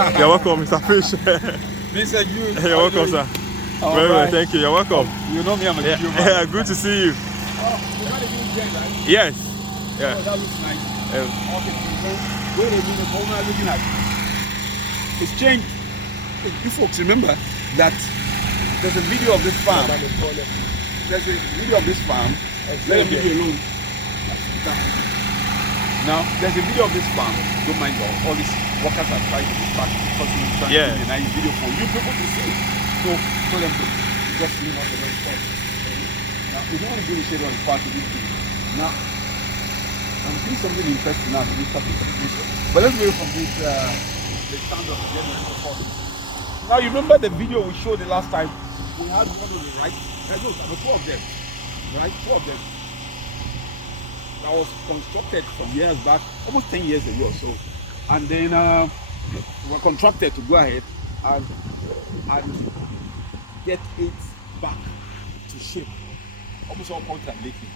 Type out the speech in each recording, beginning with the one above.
You're welcome, Mr. Fish. Mr. You. You're welcome, sir. Very well, thank you. You're welcome. You know me, I'm a yeah, human. yeah, good to see you. Oh, you got a new gen, right? Yes. Yeah. Oh, that looks nice. Um, Okay, so wait a minute, what am I looking at? It's changed. You folks remember that there's a video of this farm. There's a video of this farm. Let me leave you alone. Now, there's a video of this farm. Don't mind all these workers are trying to distract because we're trying to do a nice video for you people to see. So, tell them to just leave on the right spot. Now, we don't want to do the shade on the part of this thing. Now, I'm seeing something interesting now. But let's go from this, the sound of the general report. Now, you remember the video we showed the last time? We had one on the right. There were two of them. Right? Two of them. That was constructed some years back, almost 10 years ago or so. And then we were contracted to go ahead and get it back to shape. Almost all points are leaking.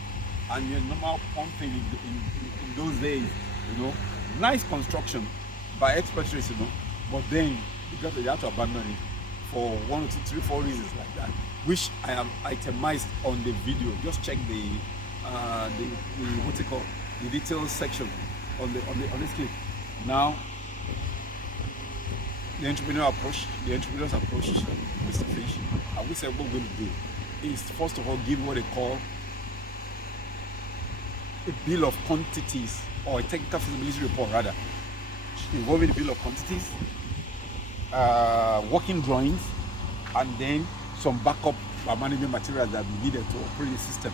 And your normal pumping in those days, you know, nice construction by expertise, you know, but then because they had to abandon it for 1, 2, 3, 4 reasons like that, which I have itemized on the video. Just check the what's it called, the details section on this clip. Now, the entrepreneurs approached Mr. Fish, and we said what we're going to do is first of all give what they call a bill of quantities, or a technical feasibility report rather, involving the bill of quantities, working drawings, and then some backup management materials that we needed to operate the system.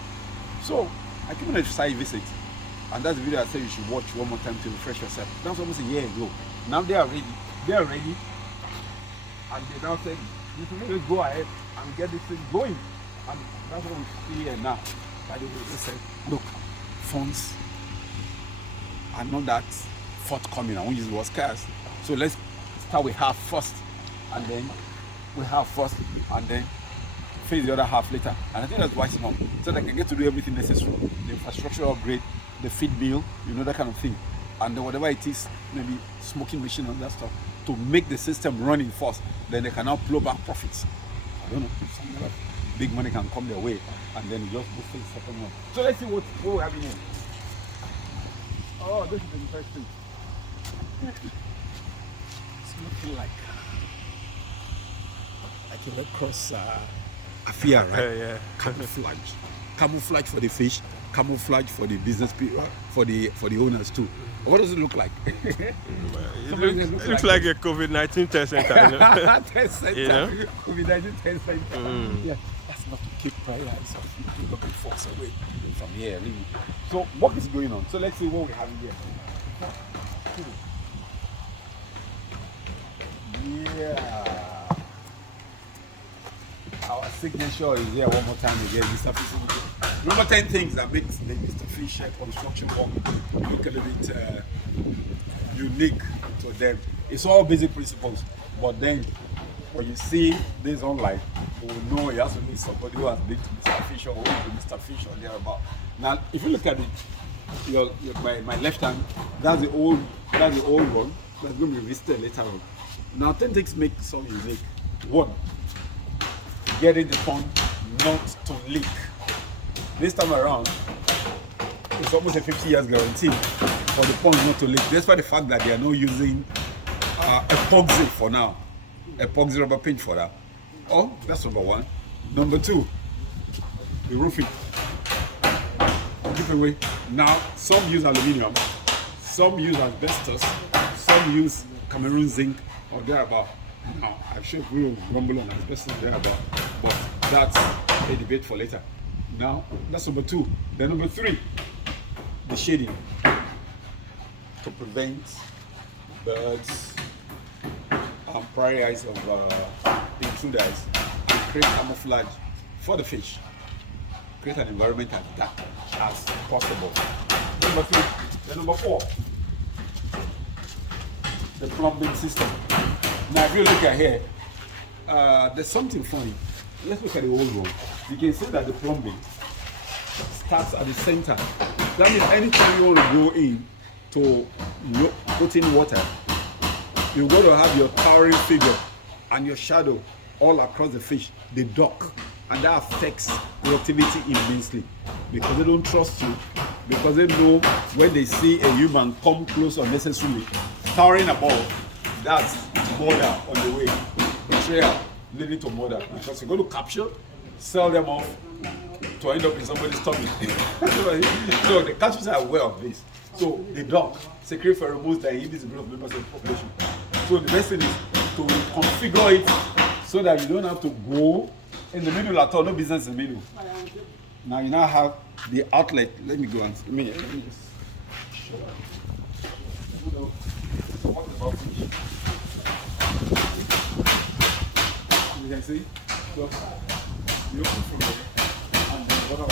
So I came on a site visit, and that's the video I said you should watch one more time to refresh yourself. That was almost a year ago. Now they are ready. They are ready, and they now said, "Let's go ahead and get this thing going." And that's what we see here now. By the way, they said, "Look, funds are not that forthcoming. I won't use the word scarce. So let's start with half first, and then face the other half later." And I think that's wise enough, so they can get to do everything necessary, the infrastructure upgrade, the feed mill, you know, that kind of thing, and then whatever it is, maybe smoking machine and that stuff, to make the system running first. Then they can now plow back profits. I don't know, some other big money can come their way, and then you just go face second one. So let's see what we have in here. Oh, this is interesting. It's looking like a Red Cross affair, right? yeah. Camouflage for the fish, camouflage for the business people, for the owners too. What does it look like? It looks like a COVID-19 test center. You know? Test center. You know? COVID-19 test center. Yeah, that's not to keep priors of people looking folks away from here, really. So what is going on? So let's see what we have here. Yeah. Our signature is here one more time again, Mr. Fish. Remember 10 things that makes the Mr. Fish construction work look a little bit unique to them. It's all basic principles, but then when you see this online, you will know it has to be somebody who has been to Mr. Fish or who is to Mr. Fish or thereabout. Now, if you look at it, my left hand, that's the old one. That's going to be revisited later on. Now, 10 things make some unique. One, getting the pond not to leak. This time around, it's almost a 50 years guarantee for the pond not to leak. Despite the fact that they are not using epoxy for now. Epoxy rubber paint for that. Oh, that's number one. Number two, the roofing. Give away. Now, some use aluminium, some use asbestos, some use Cameroon zinc or thereabout. Now, I'm sure we will rumble on asbestos thereabout, but that's a debate for later. Now, that's number two. Then number three, the shading to prevent birds and prairie eyes of intruders, and create camouflage for the fish. Create an environment as dark as possible. Number three. Then number four, the plumbing system. Now, if you look at here, there's something funny. Let's look at the old one. You can see that the plumbing starts at the center. That means anytime you want to go in to put in water, you're going to have your towering figure and your shadow all across the fish. They dock, and that affects productivity immensely because they don't trust you, because they know when they see a human come close unnecessarily, towering above, that's murder on the way, betrayal leading to murder, because you're going to capture, sell them off to end up in somebody's tummy. So the catchers are aware of this. So they dock, secret pheromones that inhibits the growth of members of the population. So the best thing is to configure it so that you don't have to go in the middle at all, no business in the middle. Now you now have the outlet. Let me go and let me just show you. So what about fish? You can see? So you open from there and then what about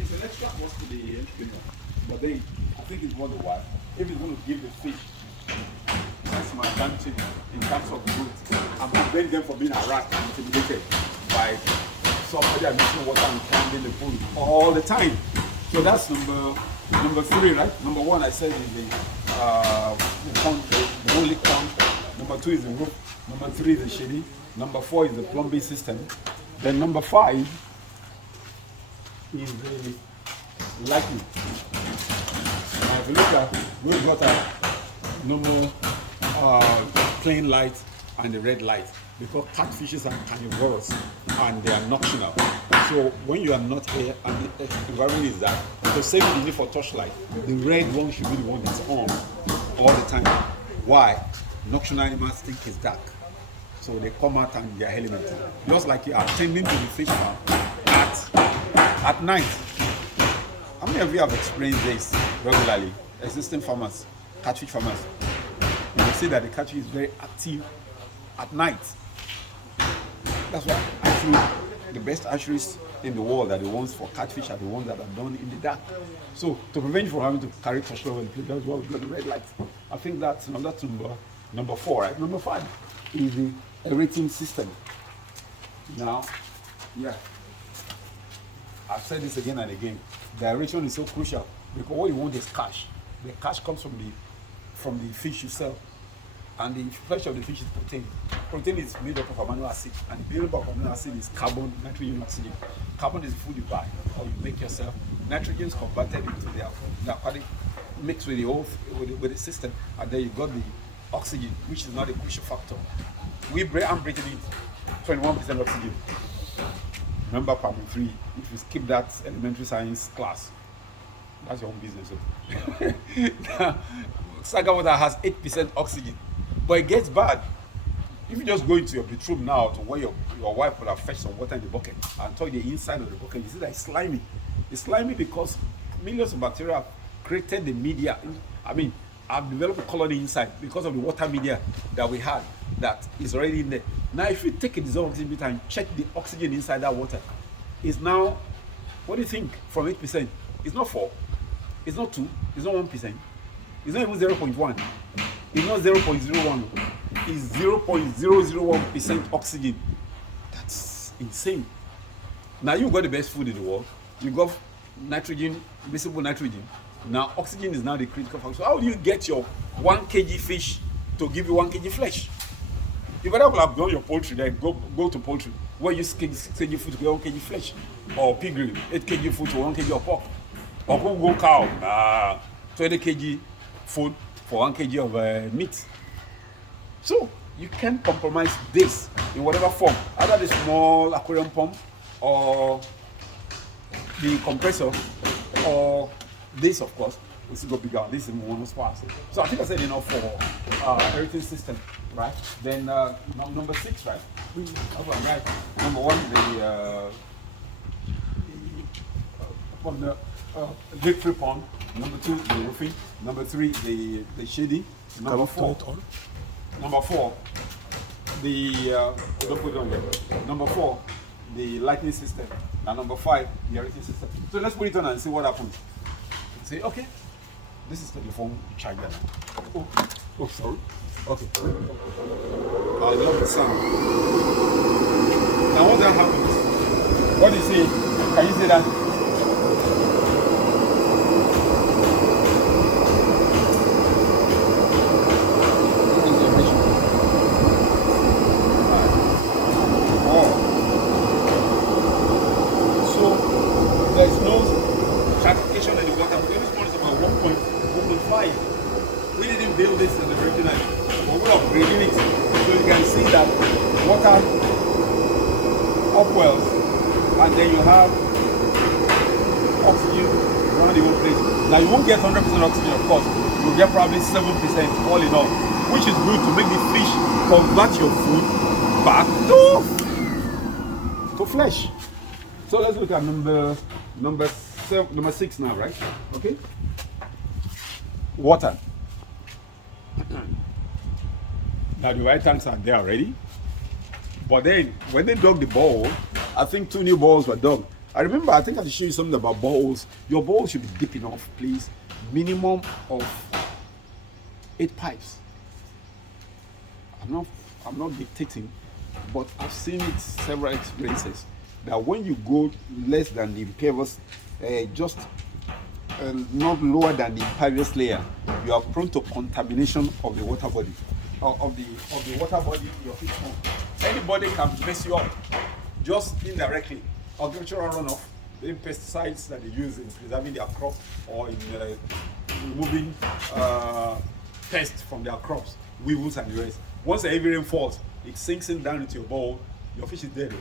it's an extra cost to the entrepreneur. But then I think it's worth the while. If it's going to give the fish maximum advantage in terms of growth and prevent them from being harassed and intimidated by somebody abusing water and climbing the pool all the time. So that's number 3, right? Number 1 I said is the only count. Number 2 is the roof. Number 3 is the shady. Number 4 is the plumbing system. Then number 5 is the lighting. Now if you look at, we've got a normal plain light and the red light, because catfishes are carnivorous and they are nocturnal. So when you are not here and the environment is dark, to save the need for torchlight, the red one should be the one that's on all the time. Why? Nocturnal animals think it's dark, so they come out and they are elemental. Just like you are tending to the fish farm at night. How many of you have experienced this regularly? Existing farmers, catfish farmers, you will see that the catfish is very active at night. That's why I feel the best hatcheries in the world are the ones for catfish are the ones that are done in the dark. So to prevent you from having to carry torchlight when you play, that's why we've got the red light. I think that's number 4, right? Number 5 is the aerating system. Now, yeah, I've said this again and again. The aeration is so crucial because what you want is cash. The cash comes from the fish you sell, and the flesh of the fish is protein. Protein is made up of amino acid, and the building block of amino acid is carbon, nitrogen, oxygen. Carbon is the food you buy or you make yourself. Nitrogen is converted into the aquatic, mixed with with the system, and then you got the oxygen, which is not a crucial factor. I'm breathing in 21% oxygen. Remember Palm 3, if you skip that elementary science class, that's your own business. Now, Saga water has 8% oxygen, but it gets bad. If you just go into your bedroom now to where your wife would have fetched some water in the bucket and touch the inside of the bucket, you see that it's slimy. It's slimy because millions of bacteria have created the media. I've developed a colony inside because of the water media that we had that is already in there. Now, if you take a dissolved oxygen meter and check the oxygen inside that water, it's now, what do you think, from 8%? It's not 4, it's not 2, it's not 1%, it's not even 0.1, it's not 0.01, it's 0.001% oxygen. That's insane. Now, you've got the best food in the world, you've got nitrogen, visible nitrogen. Now, oxygen is now the critical factor. So how do you get your 1 kg fish to give you 1 kg flesh? You better have done your poultry, then go to poultry, where you 6 kg food to get 1 kg flesh, or pig, 8 kg food to 1 kg of pork, or go cow, 20 kg food for 1 kg of meat. So you can compromise this in whatever form, either the small aquarium pump, or the compressor, or this, of course, we still go bigger. This is more sparse. So I think I said enough for everything system, right? Then number 6, right? Right. Number 1, the leak-free pond. Number 2, the roofing. Number 3, the shady. Number 4, the don't put it on there. Number 4, the lighting system. And number 5, the aerating system. So let's put it on and see what happens. Say, okay, this is the telephone charger now. Oh, sorry. Okay. I love the sound. Now, once that happens, what do you see? Can you see that? We didn't build this in the original, but we're upgrading it. So you can see that water upwells, and then you have oxygen around the whole place. Now you won't get 100% oxygen, of course. You'll get probably 7% all in all, which is good to make the fish convert your food back to flesh. So let's look at number 6 now, right? Okay. Water. Now the white tanks are there already. But then when they dug the bore, I think 2 new bores were dug. I remember, I think I should show you something about boreholes. Your borehole should be deep enough, please. Minimum of 8 pipes. I'm not dictating, but I've seen it several experiences that when you go less than the impervious, just not lower than the impervious layer, you are prone to contamination of the water body, of the water body in your fish pond. Anybody can mess you up, just indirectly. Agricultural runoff, the pesticides that they use in preserving their crop or in removing pests from their crops, weevils and the rest. Once the heavy rain falls, it sinks in down into your bowl, your fish is dead.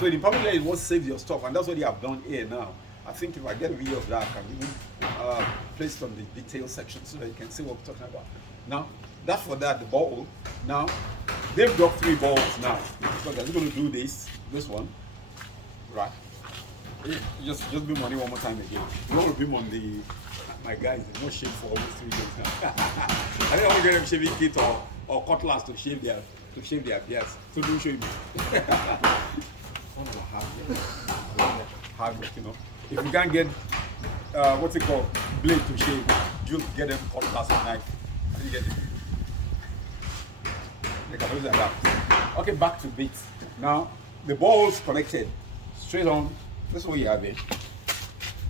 So the impervious layer is what saves your stuff, and that's what they have done here now. I think if I get a video of that, I can even place it on the detail section so that you can see what we're talking about. Now, that's for that, the bowl. Now, they've got 3 balls now. So they're going to do this one, right? Just beam on it one more time again. You want to beam on my guys, there's no shave for almost 3 days now. I think I want to get them shaving kit or cutlass to shave their beards. So don't show me. Hard work, you know. If you can't get what's it called, blade to shave, just get them cutlass and knife. How do you get it? They can always adapt. Okay, back to bits. Now the ball's connected straight on. That's what you have it.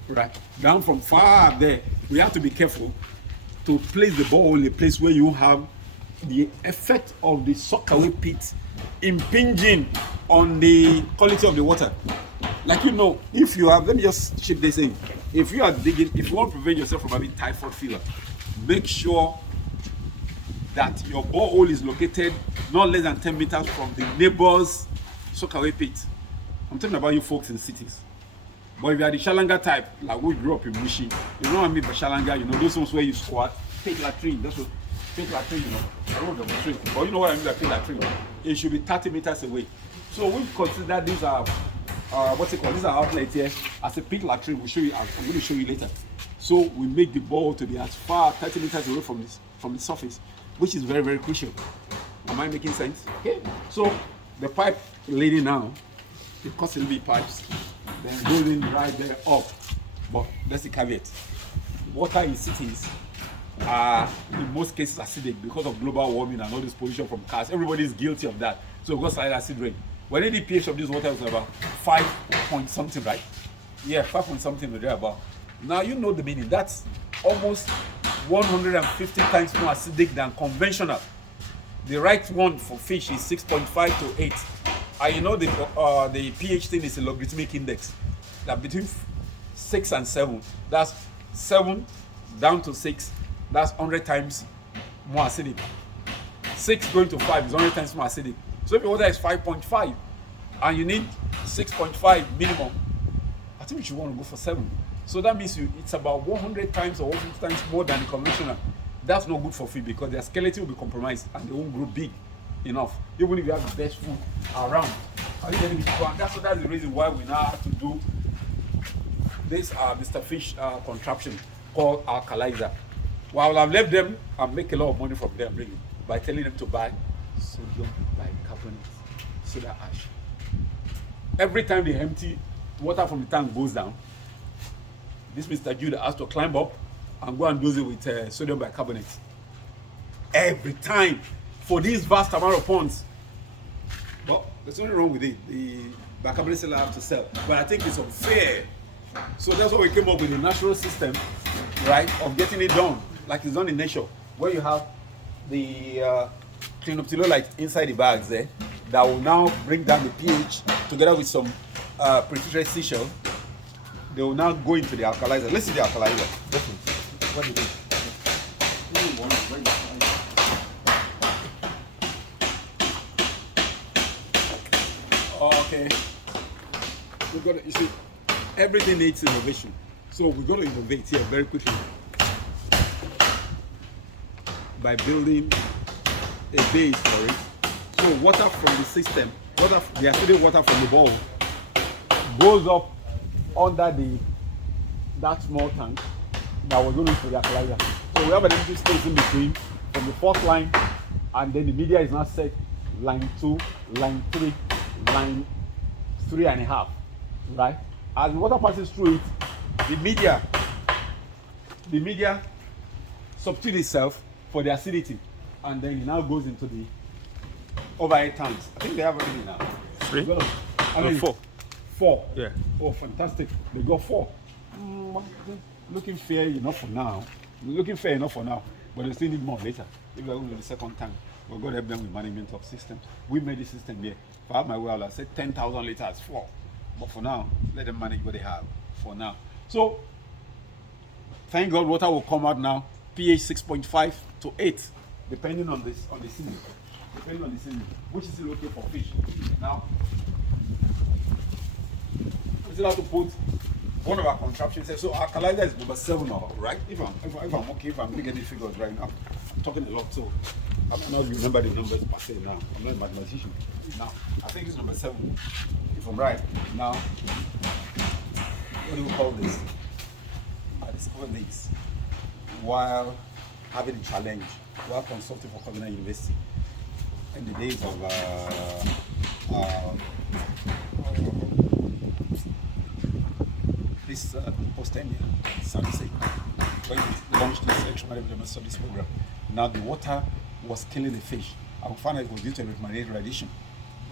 Right. Down from far up there, we have to be careful to place the ball in a place where you have the effect of the sockaway pit impinging on the quality of the water. Like, you know, if you have, let me just shape this in. If you are digging, if you want to prevent yourself from having typhoid fever, make sure that your borehole is located not less than 10 meters from the neighbor's sockaway pit. I'm talking about you folks in cities. But if you are the Shalanga type, like we grew up in Mushi, you know what I mean by Shalanga, you know, those ones where you squat, take latrine, that's what, take latrine, you know, I wrote the latrine, but you know what I mean by take latrine? It should be 30 meters away. So we consider these are, what's it called, these are outlets here, as a pit latrine, we'll show you, I'm going to show you later. So we make the ball to be as far 30 meters away from the surface, which is very, very crucial. Am I making sense? Okay, so the pipe leading now, it cuts in the pipes, then rolling right there up. But that's the caveat. Water in cities are in most cases acidic because of global warming and all this pollution from cars. Everybody is guilty of that. So we've got slight acid rain. When the pH of this water was about 5 point something, right? Yeah, 5 point something or thereabout. Now you know the meaning. That's almost 150 times more acidic than conventional. The right one for fish is 6.5 to 8. And you know the pH thing is a logarithmic index. That between 6 and 7, that's 7 down to 6, that's 100 times more acidic. 6 going to 5 is 100 times more acidic. So if your water is 5.5 and you need 6.5 minimum, I think you should want to go for 7. So that means it's about 100 times or 150 times more than the conventional. That's not good for fish because their skeleton will be compromised and they won't grow big enough, even if you have the best food around. That's the reason why we now have to do this MrFish contraption called alkalizer. Well, I've left them and make a lot of money from them really by telling them to buy sodium bicarbonate, soda ash. Every time they empty, water from the tank goes down. This Mr. Jude has to climb up and go and dose it with sodium bicarbonate. Every time for this vast amount of ponds. Well, there's nothing wrong with it. The bicarbonate seller have to sell, but I think it's unfair. So that's why we came up with a natural system, right, of getting it done, like it's done in nature, where you have the clinoptilolite inside the bags there that will now bring down the pH together with some prefiltrated seashell. They will now go into the alkalizer. Let's see the alkalizer. What do you do? Okay. We've got to, you see, everything needs innovation. So we've got to innovate here very quickly by building a base for it. So water from the system, the acidic water from the bowl goes up under that small tank that was going for the alkalizer. So we have an empty space in between from the first line, and then the media is now set line 2, line 3, line 3.5, right? As the water passes through it, the media substitutes itself for the acidity, and then it now goes into the overhead tanks. I think they have everything now. 3? I mean, 4. 4. Yeah. Oh, fantastic. They got 4. Looking fair enough for now. Looking fair enough for now, but they still need more later. If we're going to the second tank, we're going to help them with management of systems. We made the system here. If I have my well, I said 10,000 liters, 4. But for now, let them manage what they have for now. So, thank God water will come out now, pH 6.5 to 8, depending on the season. Depending on the season, which is still okay for fish. Now, we still have to put one of our contraptions. So our alkalizer is number 7 now, right? If I'm okay, if I'm going to get the figures right now, I'm talking a lot, so I might not remember the numbers per se now. I'm not a mathematician. Now, I think it's number 7, if I'm right. Now, what do we call this? I discovered this while having a challenge, while consulting for Covenant University in the days of this post-tenure, Saturday, when we launched this Electromagnetic studies program. Now the water was killing the fish. I found out it was due to electromagnetic radiation.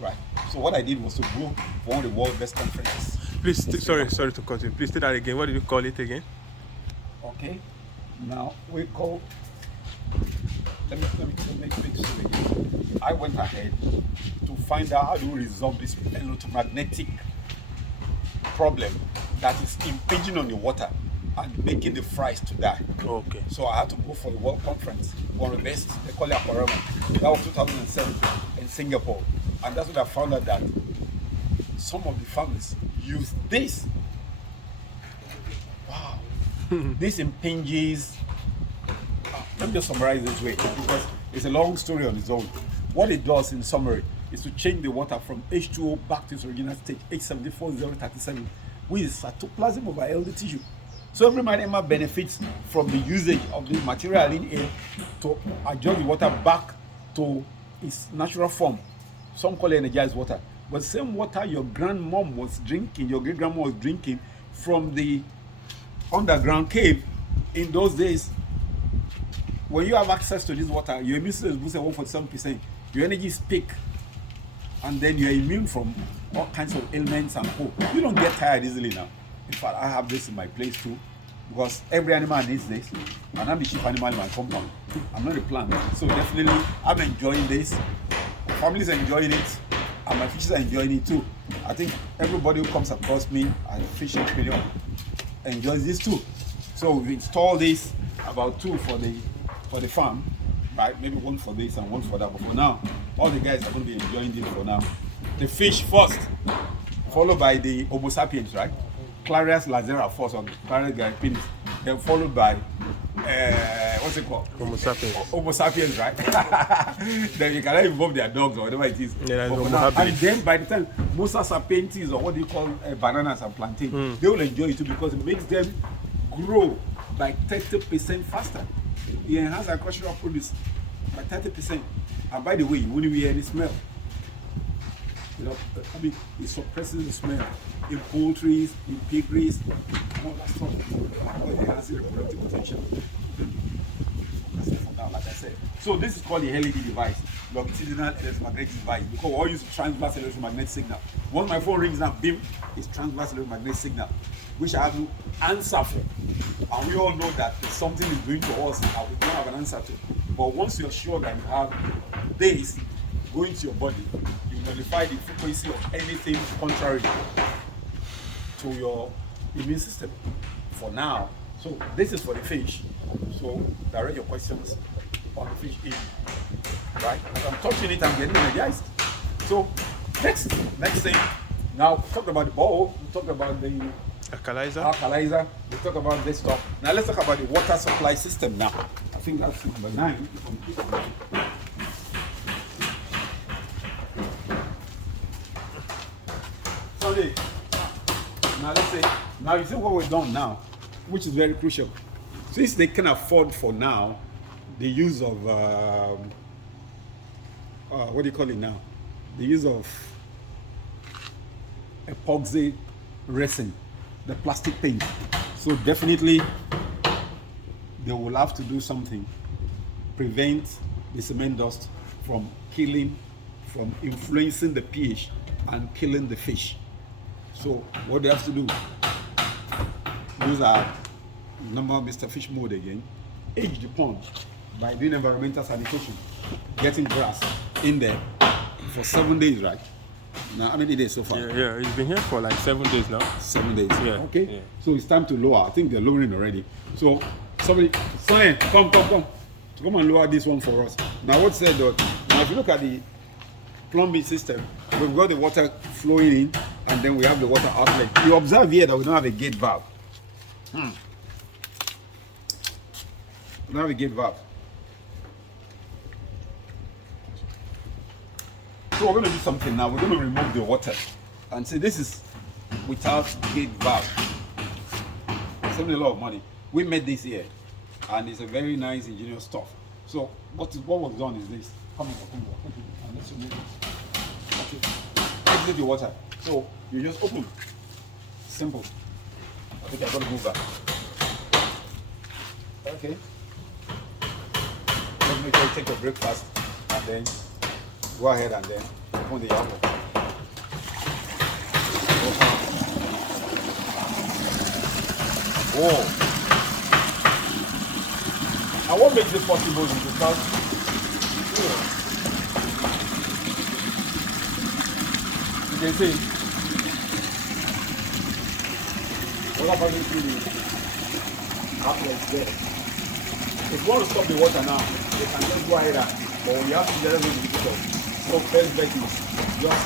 Right. So what I did was to go for one of the world's best conferences. Please, sorry to cut you. Please say that again. What did you call it again? Okay. Now we call. Let me fix it again. I went ahead to find out how do we resolve this electromagnetic problem that is impinging on the water and making the fries to die. Okay. So I had to go for the world conference, one of the best. They call it Aquarema. That was 2007 in Singapore, and that's what I found out that some of the farmers use this. Wow. This impinges. Let me just summarize this way because it's a long story on its own. What it does in summary is to change the water from H2O back to its original state, H74037, which is cytoplasm of our healthy tissue. So every animal benefits from the usage of the material in air to adjust the water back to its natural form. Some call it energized water. But the same water your grandmom was drinking, your great grandma was drinking from the underground cave in those days. When you have access to this water, your immune system is boosted 147%. Your energy is peak, and then you're immune from all kinds of ailments and hope. You don't get tired easily now. In fact, I have this in my place too, because every animal needs this, and I'm the chief animal in my compound. I'm not a plant, so definitely I'm enjoying this. My family's enjoying it, and my fishes are enjoying it too. I think everybody who comes across me at Fish Experience enjoys this too. So we installed this, about 2 for the farm, right? Maybe 1 for this and 1 for that. But for now, all the guys are going to be enjoying this for now. The fish first, followed by the Homo sapiens, right? Clarias lazera first, or Clarias garipinis. Then followed by what's it called? Homo sapiens. Homo sapiens, right? Then you cannot involve their dogs or whatever it is. Yeah, and then by the time Mosa sapientis, or what do you call bananas and plantain, they will enjoy it too because it makes them grow by 30% faster. It enhances agricultural produce by 30%. And by the way, you won't hear any smell. You know, I mean, it suppresses the smell in poultry, in piggeries, and all that stuff. It enhances reproductive potential. That's it for now, like I said. So this is called the LED device, longitudinal electromagnetic device, because we all use transverse electromagnetic signal. Once my phone rings now, beam, it's transverse electromagnetic signal, which I have to answer for. And we all know that something is doing to us that we don't have an answer to. But once you're sure that you have this going to your body, you notify the frequency of anything contrary to your immune system for now. So this is for the fish. So direct your questions on the fish in. Right? As I'm touching it, I'm getting energized. So next thing, now we talked about the bowl, we talked about the alkalizer, we talked about this stuff. Now let's talk about the water supply system now. I think that's number 9. Sorry. Now let's say, now you see what we've done now, which is very crucial. Since they can afford for now the use of what do you call it now? The use of epoxy resin, the plastic paint. So definitely they will have to do something, prevent the cement dust from killing, from influencing the pH and killing the fish. So what they have to do, use our normal MrFish mode again, age the pond by doing environmental sanitation, getting grass in there for 7 days, right? Now, how many days so far? Yeah, it's been here for like 7 days now. 7 days. Yeah. Okay. Yeah. So it's time to lower. I think they're lowering already. So somebody, Sonny, come. To come and lower this one for us. Now, what said that? Now, if you look at the plumbing system, we've got the water flowing in, and then we have the water outlet. You observe here that we don't have a gate valve. We don't have a gate valve. So we're going to do something now. We're going to remove the water and say this is without gate valve. Saving a lot of money. We made this here, and it's a very nice ingenious stuff. So what was done is this. Come on. And let's remove it. Okay. Exit the water. So you just open. Simple. I think I'm going to move that. Okay. Let's make sure you take your breakfast and then go ahead and then open the outlet. Whoa. And what makes it possible is because you can see what happens to the outlet there. If you want to stop the water now, you can just go ahead and, but when you have to get it difficult. So first bet is just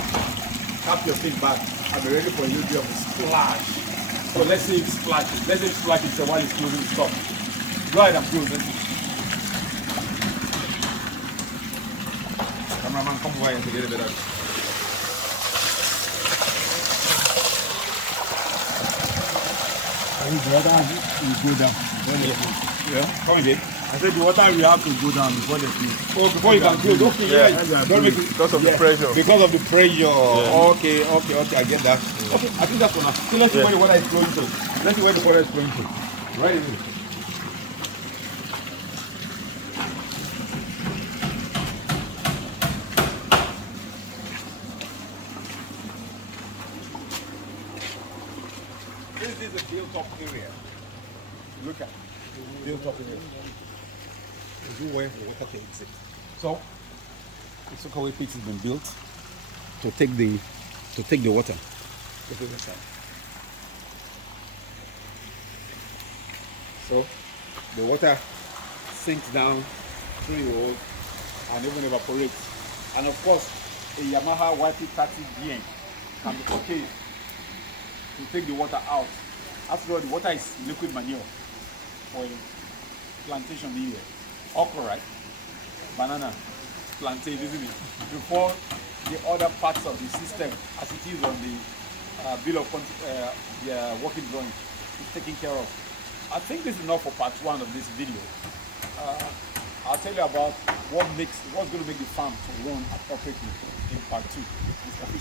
tap your feet back and be ready for a little bit of a splash. So let's say it splashes. Let's say it splashes while it's closing, stop. Go ahead and close it. Cameraman, come over here to get a better. The water will go down. Yeah, come again. I said the water will have to go down before they close. Oh, before you can close. Okay, yeah. Don't make it, Because of the pressure. because of the pressure. Yeah. Okay, I get that. Okay, I think that's enough. So let's see where the water is flowing to. Let's see where the water is flowing to. Right in here. This is a built-up area. Look at it. Built-up area. There's no way for water to exit. So the soakaway pit has been built to take the water. Look at this side. So the water sinks down through the hole and even evaporates. And of course, a Yamaha YT30 can be okay to take the water out. After all, the water is liquid manure for a plantation area. Okra, right? Banana, plantain, isn't it? Before the other parts of the system, as it is on the bill of the working drawing, is taken care of. I think this is enough for part 1 of this video. I'll tell you about what's going to make the farm to run appropriately in part 2. MrFish.